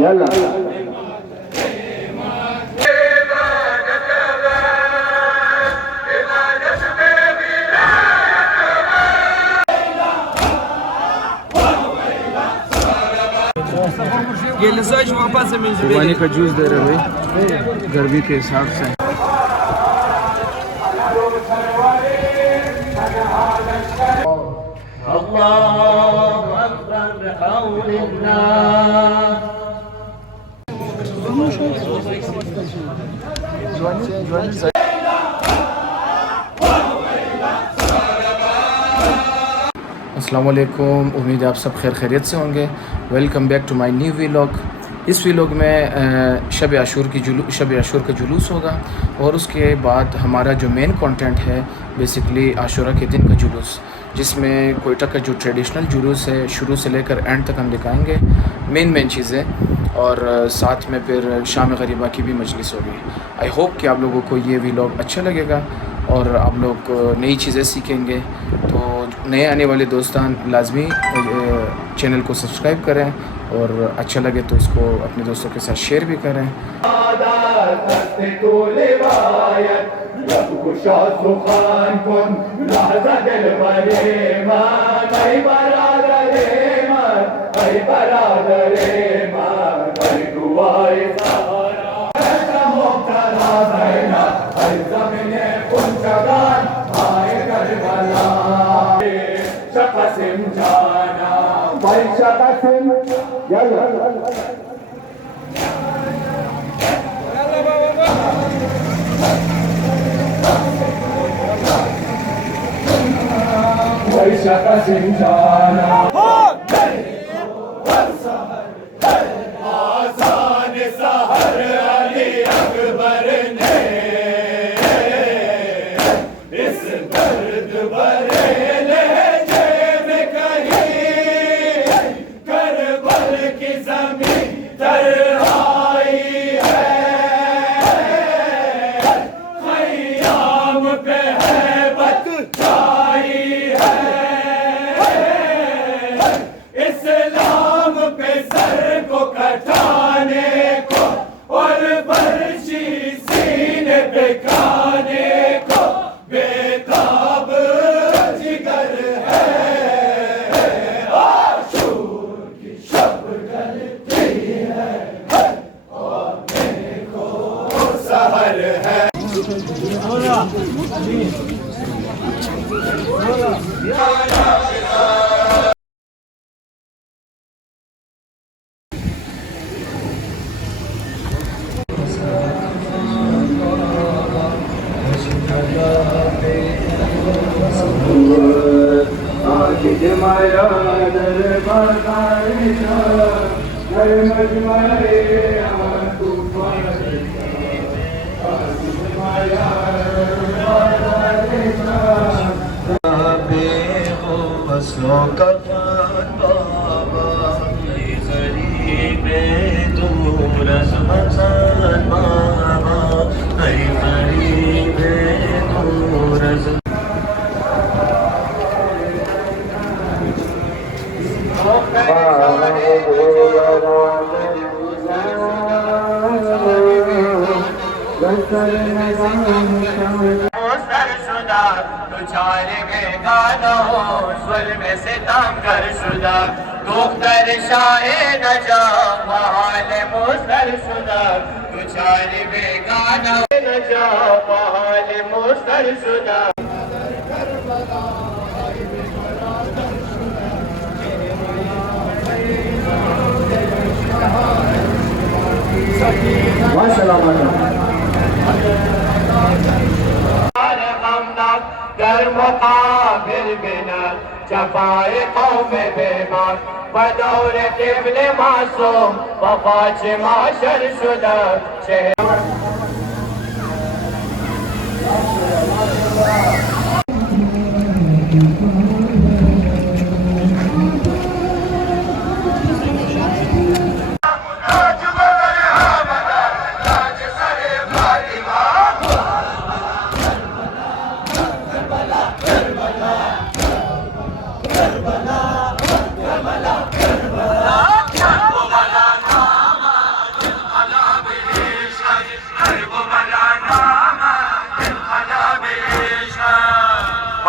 يلا ये लसाज वापस से मिल पानी का जूस दे रहे भाई गर्मी के हिसाब से। अस्सलाम वालेकुम, उम्मीद है आप सब खैर खैरियत से होंगे। Welcome back to my new vlog. इस व्लॉग में शब आशूर का जुलूस होगा और उसके बाद हमारा जो मेन कंटेंट है बेसिकली आशूरा के दिन का जुलूस, जिसमें कोयटा का जो ट्रेडिशनल जुलूस है शुरू से लेकर एंड तक हम दिखाएंगे मेन चीज़ें, और साथ में फिर शाम गरीबा की भी मजलिस होगी। आई होप कि आप लोगों को ये व्लॉग अच्छा लगेगा और आप लोग नई चीज़ें सीखेंगे। तो नए आने वाले दोस्तान लाजमी चैनल को सब्सक्राइब करें और अच्छा लगे तो इसको अपने दोस्तों के साथ शेयर भी करें। चपाए कौम बेमार बदौर किबले मासूम वफाच माशर शुदा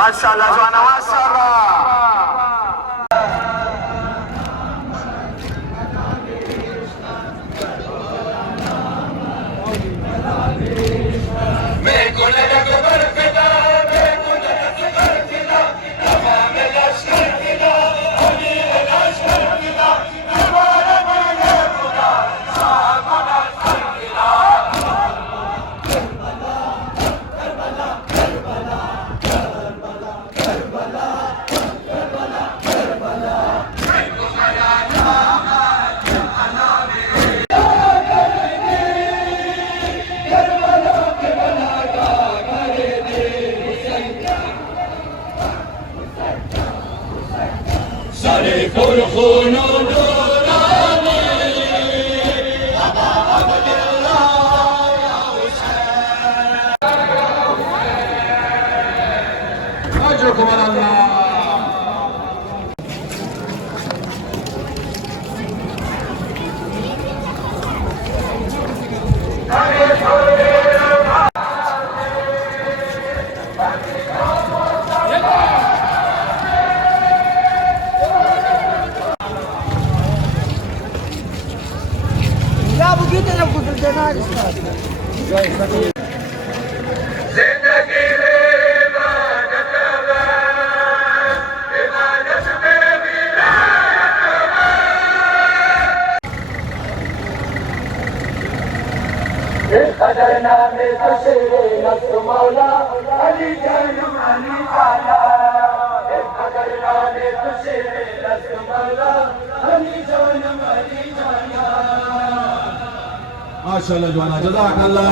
माशाल्लाह जवाना माशाल्लाह Ya bu gidelim kuzum cenaz माशाल्लाह जवाना जज़ाकल्लाह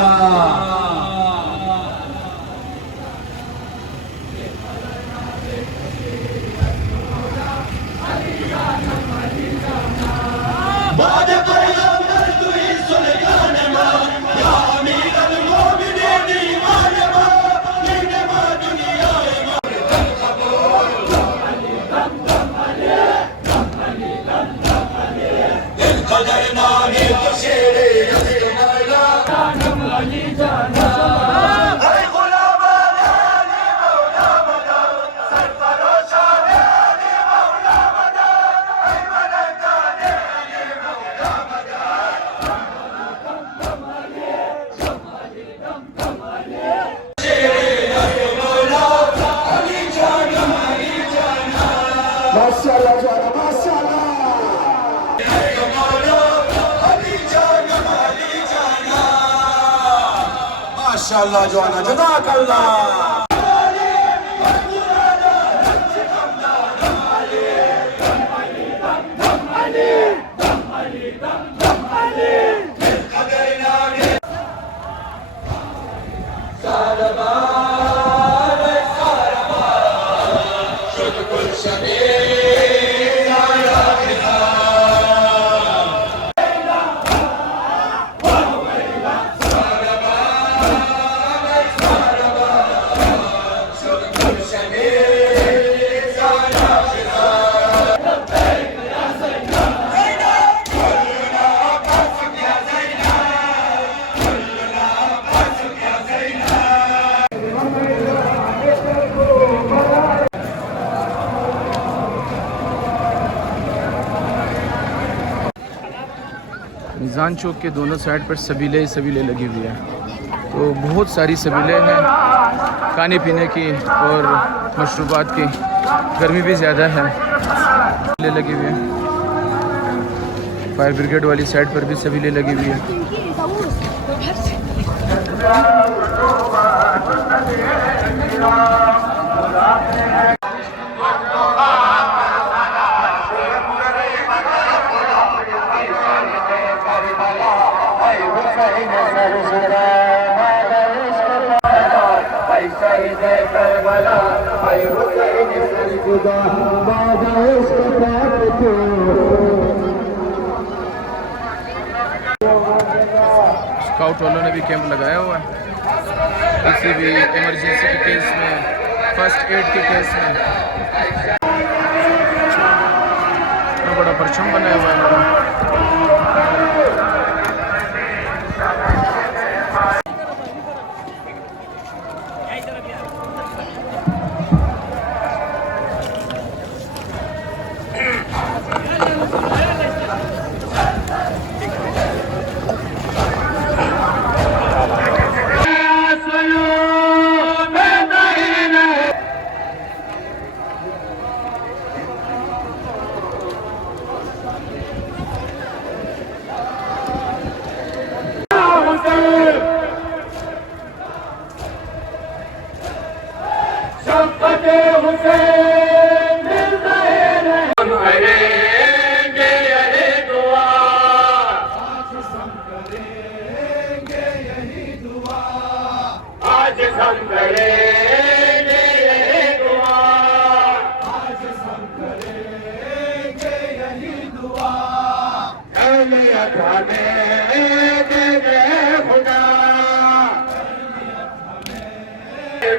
माशाल्लाह जवाना जज़ाकल्लाह निज़ाम चौक के दोनों साइड पर सबीले ही सबीले लगी हुई है, तो बहुत सारी सबीले हैं खाने पीने की और मशरूबात की। गर्मी भी ज़्यादा है, सबीले लगी हुई है। फायर ब्रिगेड वाली साइड पर भी सबीले लगी हुई है। स्काउट वालों ने भी कैंप लगाया हुआ है, किसी भी इमरजेंसी के केस में, फर्स्ट एड के केस में। इतना बड़ा परचम बनाया हुआ है।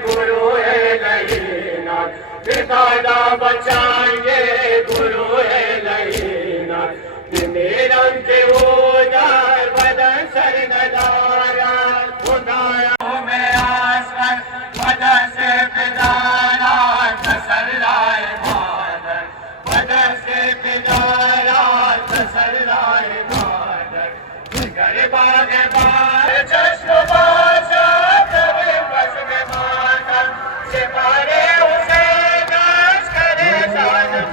गुरु है लहीना दादा बचाएंगे गुरु है लहीना निरंज हो जाए बदन सर नदारा खुदाया में आसमान बदन से पिदारा तसल्लाए बादल बदन से पिदारा तसल्लाए बादल गरीबा के बार जश्न बाजा करे बस में मातम सिपारे हुसैन करे साथ में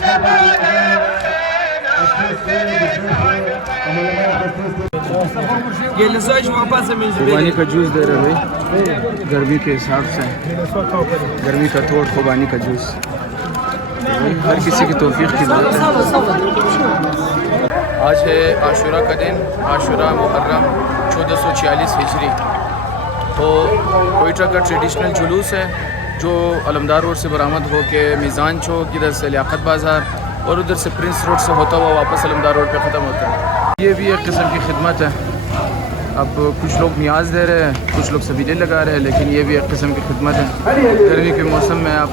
सिपारे हुसैन करे साथ में ये लसाज वापस से मिल खुबानी का जूस दे रहे भाई गर्मी के हिसाब से गर्मी का तोड़ खुबानी का जूस हर किसी की तौफीक की बात है। आज है आशुरा का दिन आशुरा मुहर्रम 1446 हिजरी। तो कोयटा का ट्रेडिशनल जुलूस है जो अलमदार रोड से बरामद हो के मीज़ान चौक इधर से लियाकत बाज़ार और उधर से प्रिंस रोड से होता हुआ वापस अलमदार रोड पे ख़त्म होता है। ये भी एक किस्म की खिदमत है। अब कुछ लोग नियाज दे रहे हैं कुछ लोग सबीले लगा रहे हैं लेकिन ये भी एक किस्म की खिदमत है। गर्मी के मौसम में आप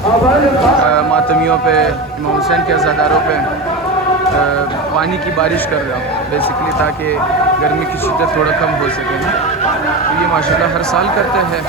मातमियों पे इमाम हुसैन के अज़ादारों पे पानी की बारिश कर रहा हूँ बेसिकली ताकि गर्मी की शिद्दत थोड़ा कम हो सके। तो ये माशाल्लाह हर साल करते हैं।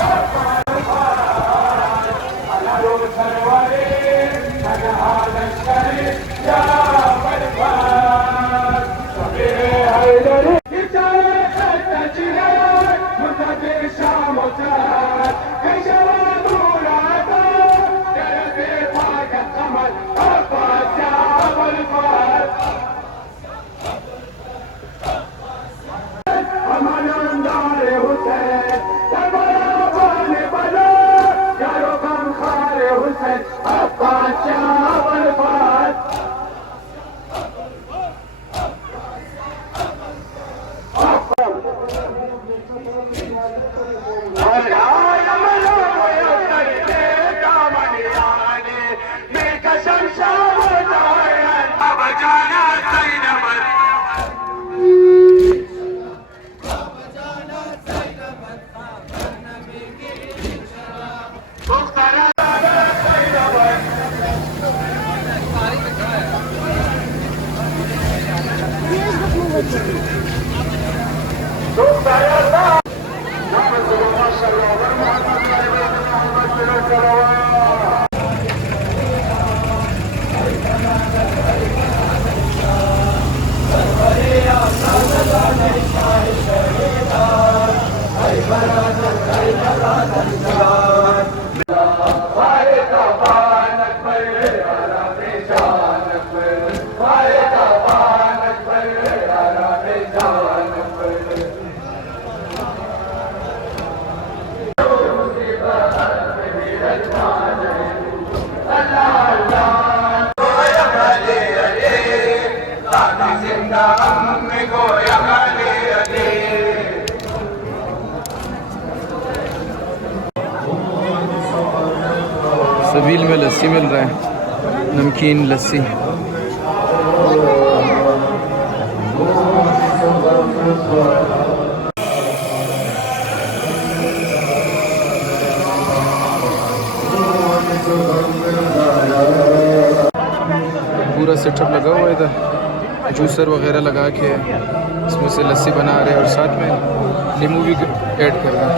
सबील में लस्सी मिल रहा है नमकीन लस्सी। पूरा सेटअप लगा हुआ है इधर जूसर वगैरह लगा के इसमें से लस्सी बना रहे हैं और साथ में नींबू भी ऐड कर रहे हैं।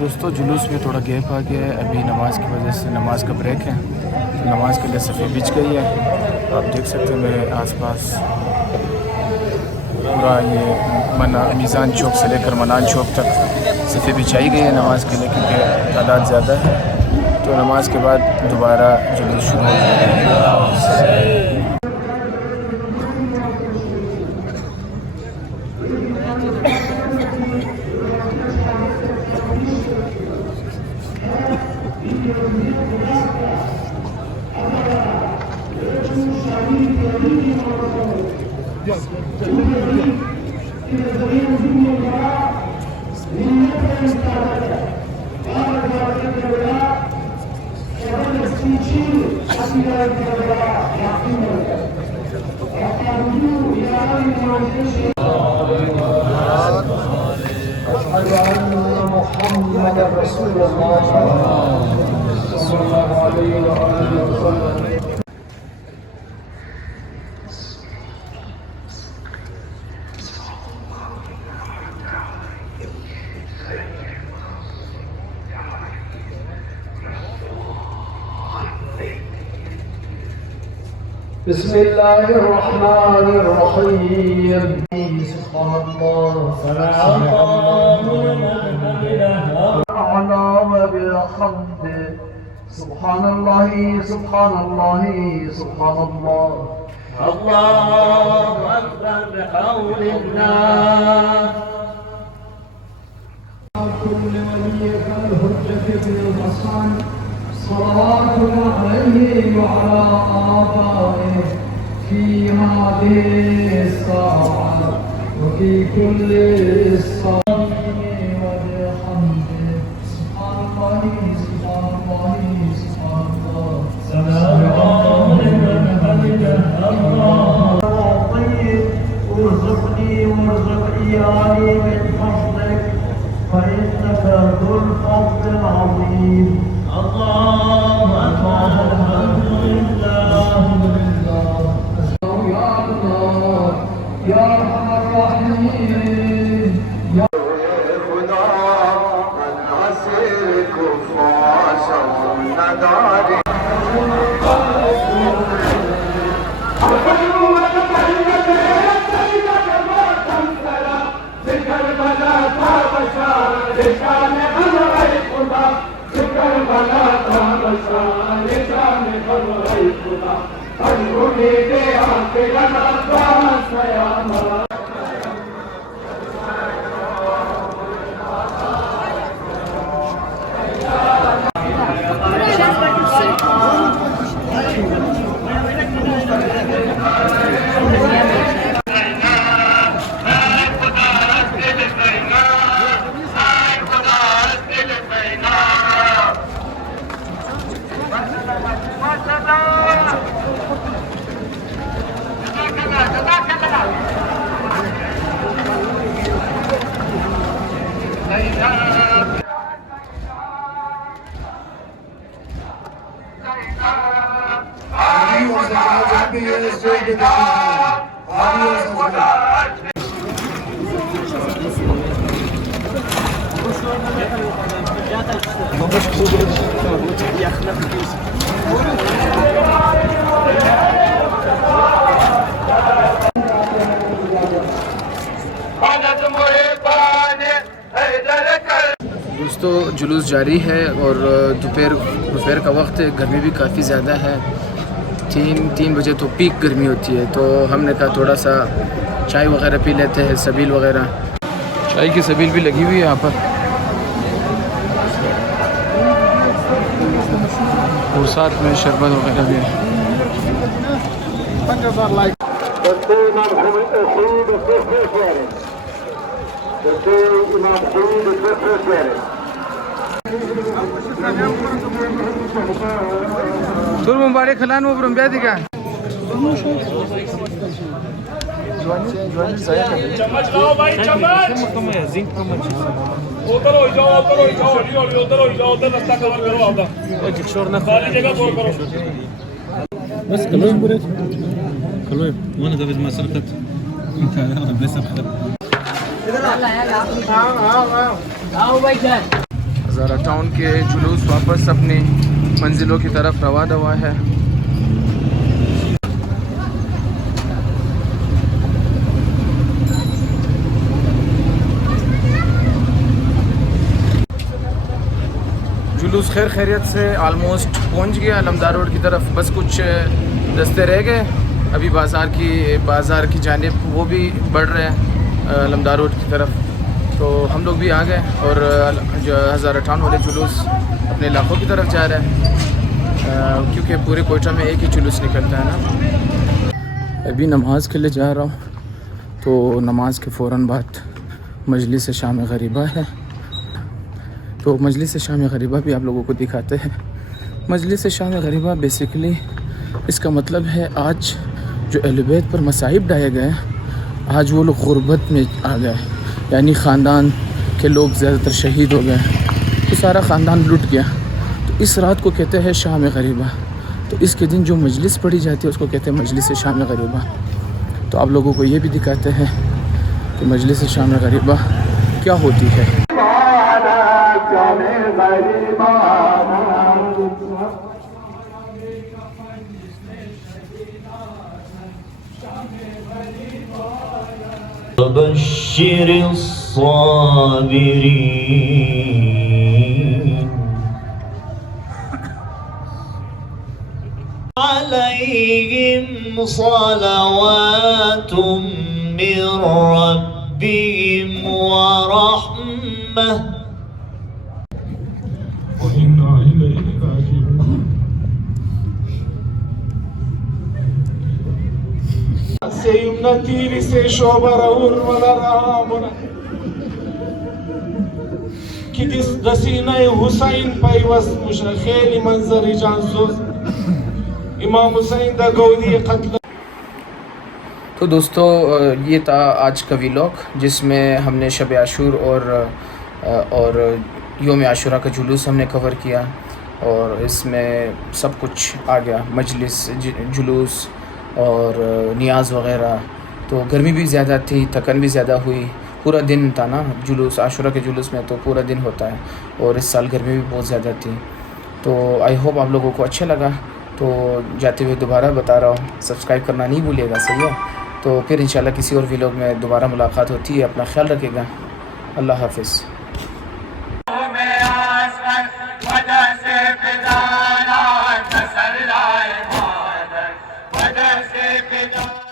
दोस्तों जुलूस में थोड़ा गैप आ गया है अभी नमाज की वजह से नमाज का ब्रेक है तो नमाज के लिए सफ़े बिछ गई है। आप देख सकते हैं मेरे आसपास पूरा ये मीज़ान चौक से लेकर मनान चौक तक सफ़े बिछाई गई है नमाज के लिए क्योंकि तादाद ज़्यादा है। तो नमाज के बाद दोबारा जुलूस शुरू हो जाएगा। بسم الله الرحمن الرحيم سبحان الله أعلى وبحمده سبحان الله سبحان الله سبحان الله الله أكبر بحول الله كل وليك الحجة في الحسن صلاة عليه وعلى آبائه في هذه الساعة وفي كل الصلاة وبحمده سبحان الله سبحان الله سبحان الله سلام الله طيب ارزقني وارزق إيالي من فضلك فإنك ذو الفضل العظيم الله أكبر الحمد لله يا الله يا أرحم الراحمين يا خدا من عسر کفار شما نداری दोस्तों जुलूस जारी है और दोपहर का वक्त है, गर्मी भी काफ़ी ज़्यादा है। तीन बजे तो पीक गर्मी होती है, तो हमने कहा थोड़ा सा चाय वगैरह पी लेते हैं, सबील वगैरह। चाय की सबील भी लगी हुई है यहाँ पर, और साथ में शरबत वगैरह भी है। तुर मुबारक खलान वो ब्रह्म ब्याह दिखा चम्मच लाओ भाई, चम्मच उधर हो जाओ, उधर रास्ता कवर करो आपका, खाली जगह कवर करो بس كلهم كلهم وانا قبل ما سرقت بس हज़ारा टाउन के जुलूस वापस अपनी मंजिलों की तरफ रवाना हुआ है। जुलूस खैर खैरियत से आलमोस्ट पहुंच गया अलमदार रोड की तरफ, बस कुछ दस्ते रह गए। अभी बाज़ार की जानिब वो भी बढ़ रहे हैं अलमदार रोड की तरफ, तो हम लोग भी आ गए और जो हज़ारा टाउन वाले जुलूस अपने इलाक़ों की तरफ जा रहे हैं, क्योंकि पूरे कोयटा में एक ही जुलूस निकलता है ना। अभी नमाज़ के लिए जा रहा हूँ, तो नमाज़ के फ़ौरन बाद मजलिस शाम गरीबा है। तो मजलिस शाम गरीबा भी आप लोगों को दिखाते हैं। मजलिस शाम गरीबा बेसिकली इसका मतलब है आज जो अहले बैत पर मसाइब डाले गए, आज वो लोग गुर्बत में आ गए, यानी ख़ानदान के लोग ज़्यादातर शहीद हो गए, तो सारा ख़ानदान लुट गया। तो इस रात को कहते हैं शाम गरीबा। तो इसके दिन जो मजलिस पढ़ी जाती है उसको कहते हैं मजलिस शाम गरीबा। तो आप लोगों को ये भी दिखाते हैं कि मजलिस शाम गरीबा क्या होती है। बश्शिर साबिरीन अलैहिम सलवातुम मिर रब्बिहिम व रहमह व इन्ना इलैहि राजिऊन। سيمنتي لسيشوبر ولا رامنا كديس دسينا حسين بايوس مش خيلي منظر جانسوس इमाम हुसैन दा गौदी कत्ल। तो दोस्तों ये था आज का व्लॉग, जिसमें हमने शब आशूर और योम आशूरा का जुलूस हमने कवर किया, और इसमें सब कुछ आ गया, मजलिस, जुलूस और नियाज़ वग़ैरह। तो गर्मी भी ज़्यादा थी, थकन भी ज़्यादा हुई, पूरा दिन था ना जुलूस, आशूरा के जुलूस में तो पूरा दिन होता है, और इस साल गर्मी भी बहुत ज़्यादा थी। तो आई होप आप लोगों को अच्छा लगा। तो जाते हुए दोबारा बता रहा हूँ, सब्सक्राइब करना नहीं भूलिएगा, सही है। तो फिर इंशाल्लाह किसी और व्लॉग में दोबारा मुलाकात होती है। अपना ख्याल रखिएगा। अल्लाह हाफ़िज़।